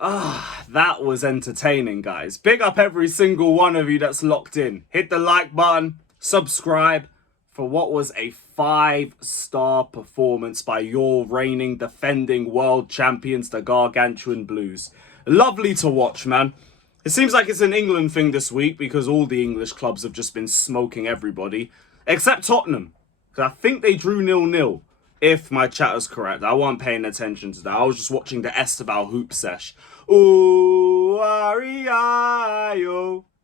That was entertaining, guys. Big up every single one of you that's locked in. Hit the like button, subscribe for what was a 5-star performance by your reigning, defending world champions, the Gargantuan Blues. Lovely to watch, man. It seems like it's an England thing this week because all the English clubs have just been smoking everybody, except Tottenham. Because I think they drew 0-0. If my chat is correct. I wasn't paying attention to that. I was just watching the Estevao hoop sesh. Ooh, Ariayo.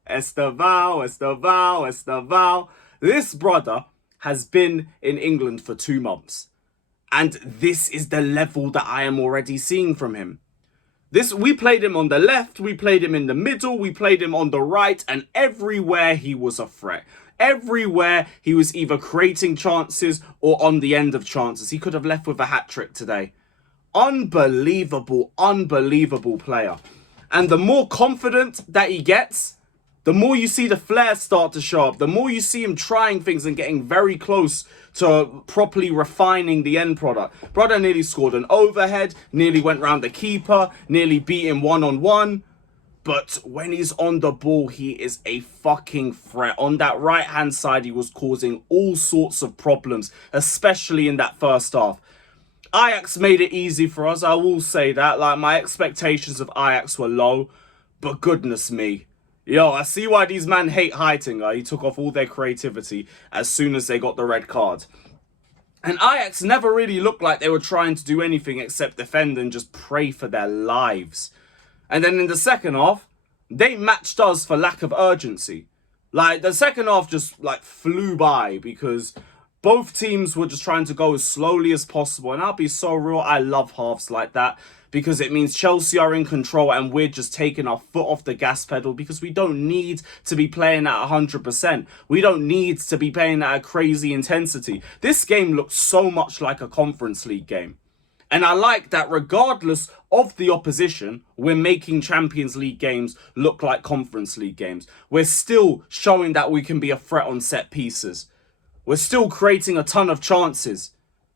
Estevao, Estevao, Estevao. This brother has been in England for 2 months. And this is the level that I am already seeing from him. We played him on the left, we played him in the middle, we played him on the right, and everywhere he was a threat. Everywhere he was either creating chances or on the end of chances. He could have left with a hat-trick today. Unbelievable, unbelievable player. And the more confident that he gets, the more you see the flair start to show up. The more you see him trying things and getting very close to properly refining the end product. Brother nearly scored an overhead, nearly went round the keeper, nearly beat him one-on-one. But when he's on the ball, he is a fucking threat. On that right-hand side, he was causing all sorts of problems, especially in that first half. Ajax made it easy for us, I will say that. Like, my expectations of Ajax were low, but goodness me. Yo, I see why these men hate Heitinga. He took off all their creativity as soon as they got the red card. And Ajax never really looked like they were trying to do anything except defend and just pray for their lives. And then in the second half, they matched us for lack of urgency. Like, the second half just, like, flew by because both teams were just trying to go as slowly as possible. And I'll be so real, I love halves like that because it means Chelsea are in control and we're just taking our foot off the gas pedal because we don't need to be playing at 100%. We don't need to be playing at a crazy intensity. This game looks so much like a Conference League game. And I like that regardless of the opposition, we're making Champions League games look like Conference League games. We're still showing that we can be a threat on set pieces. We're still creating a ton of chances.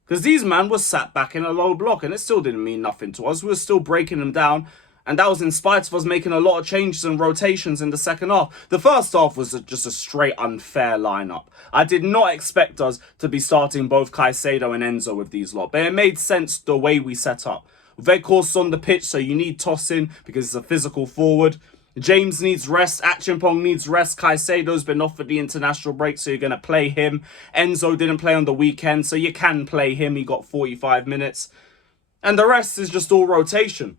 Because these men were sat back in a low block and it still didn't mean nothing to us. We were still breaking them down. And that was in spite of us making a lot of changes and rotations in the second half. The first half was just a straight unfair lineup. I did not expect us to be starting both Caicedo and Enzo with these lot. But it made sense the way we set up. Weghorst's on the pitch, so you need Tosin because it's a physical forward. James needs rest. Achimpong needs rest. Caicedo's been off for the international break, so you're going to play him. Enzo didn't play on the weekend, so you can play him. He got 45 minutes. And the rest is just all rotation.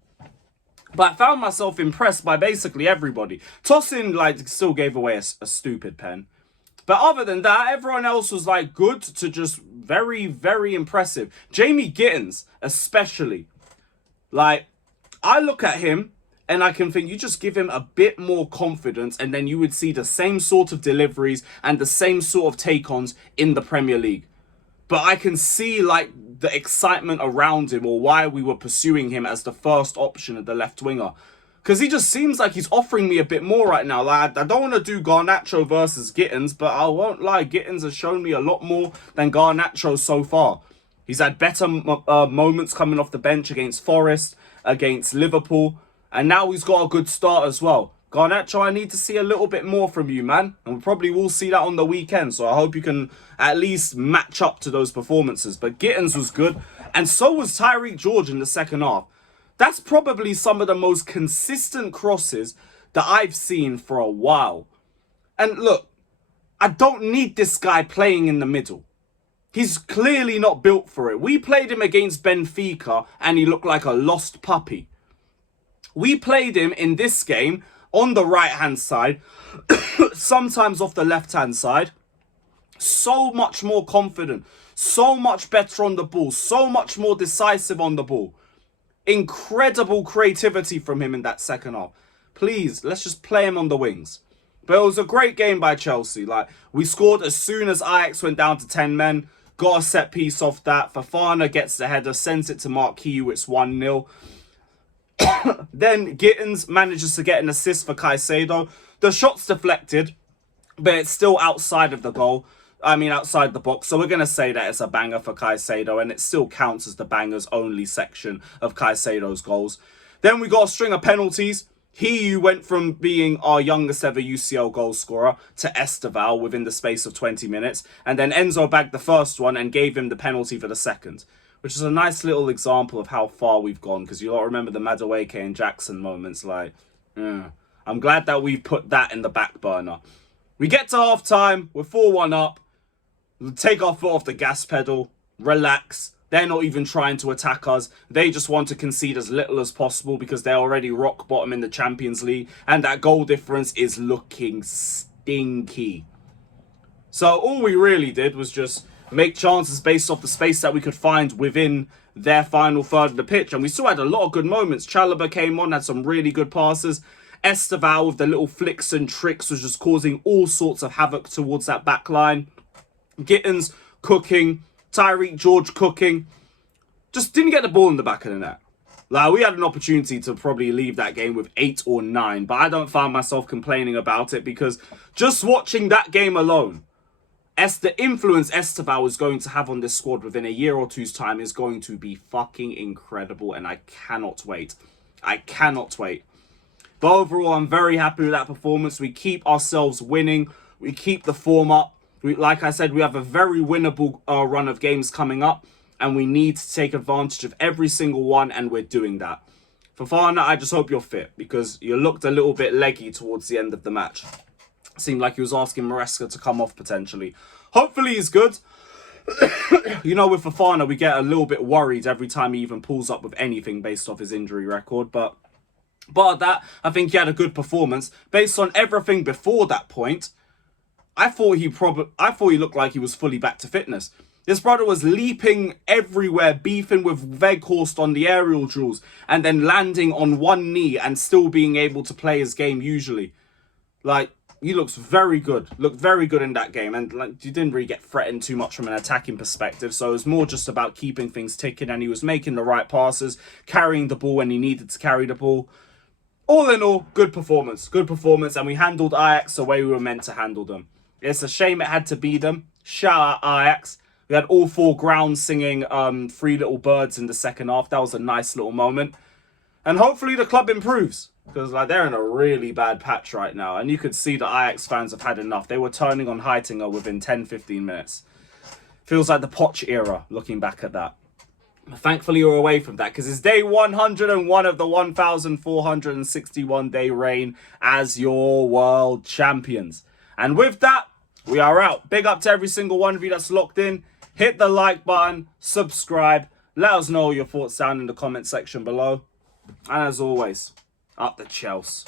But I found myself impressed by basically everybody. Tosin, like, still gave away a stupid pen. But other than that, everyone else was, like, good to just very, very impressive. Jamie Gittens, especially. Like, I look at him and I can think you just give him a bit more confidence and then you would see the same sort of deliveries and the same sort of take-ons in the Premier League. But I can see, like, the excitement around him or why we were pursuing him as the first option at the left winger. Because he just seems like he's offering me a bit more right now. Like, I don't want to do Garnacho versus Gittens, but I won't lie, Gittens has shown me a lot more than Garnacho so far. He's had better moments coming off the bench against Forest, against Liverpool, and now he's got a good start as well. Garnacho, I need to see a little bit more from you, man. And we probably will see that on the weekend. So I hope you can at least match up to those performances. But Gittens was good. And so was Tyreek George in the second half. That's probably some of the most consistent crosses that I've seen for a while. And look, I don't need this guy playing in the middle. He's clearly not built for it. We played him against Benfica and he looked like a lost puppy. We played him in this game on the right-hand side, sometimes off the left-hand side. So much more confident, so much better on the ball, so much more decisive on the ball. Incredible creativity from him in that second half. Please, let's just play him on the wings. But it was a great game by Chelsea. Like, we scored as soon as Ajax went down to 10 men. Got a set piece off that. Fofana gets the header, sends it to Mark Hugh. It's 1-0. Then Gittens manages to get an assist for Caicedo. The shot's deflected, but it's still outside of the goal. I mean, outside the box. So we're going to say that it's a banger for Caicedo, and it still counts as the bangers only section of Caicedo's goals. Then we got a string of penalties. He went from being our youngest ever UCL goal scorer to Estevao within the space of 20 minutes. And then Enzo bagged the first one and gave him the penalty for the second, which is a nice little example of how far we've gone. Because you all remember the Madueke and Jackson moments. Like, I'm glad that we've put that in the back burner. We get to half time. We're 4-1 up. We take our foot off the gas pedal. Relax. They're not even trying to attack us. They just want to concede as little as possible because they're already rock bottom in the Champions League. And that goal difference is looking stinky. So all we really did was just make chances based off the space that we could find within their final third of the pitch. And we still had a lot of good moments. Chalobah came on, had some really good passes. Estevao with the little flicks and tricks was just causing all sorts of havoc towards that back line. Gittens cooking. Tyreek George cooking. Just didn't get the ball in the back of the net. Like, we had an opportunity to probably leave that game with 8 or 9. But I don't find myself complaining about it because just watching that game alone, the influence Estevao is going to have on this squad within a year or two's time is going to be fucking incredible. And I cannot wait. I cannot wait. But overall, I'm very happy with that performance. We keep ourselves winning. We keep the form up. Like I said, we have a very winnable run of games coming up. And we need to take advantage of every single one. And we're doing that. Fofana, I just hope you're fit. Because you looked a little bit leggy towards the end of the match. Seemed like he was asking Maresca to come off potentially. Hopefully he's good. You know, with Fofana, we get a little bit worried every time he even pulls up with anything based off his injury record. But that, I think he had a good performance. Based on everything before that point, I thought he looked like he was fully back to fitness. This brother was leaping everywhere, beefing with Weghorst on the aerial drills, and then landing on one knee and still being able to play his game usually. Like, he looks very good. Looked very good in that game. And like, you didn't really get threatened too much from an attacking perspective. So it was more just about keeping things ticking. And he was making the right passes, carrying the ball when he needed to carry the ball. All in all, good performance. Good performance. And we handled Ajax the way we were meant to handle them. It's a shame it had to be them. Shout out Ajax. We had all 4 grounds singing Three Little Birds in the second half. That was a nice little moment. And hopefully the club improves. Because like, they're in a really bad patch right now. And you could see the Ajax fans have had enough. They were turning on Heitinga within 10-15 minutes. Feels like the Poch era, looking back at that. Thankfully, we're away from that. Because it's day 101 of the 1,461-day reign as your world champions. And with that, we are out. Big up to every single one of you that's locked in. Hit the like button. Subscribe. Let us know your thoughts down in the comment section below. And as always, up the Chelsea.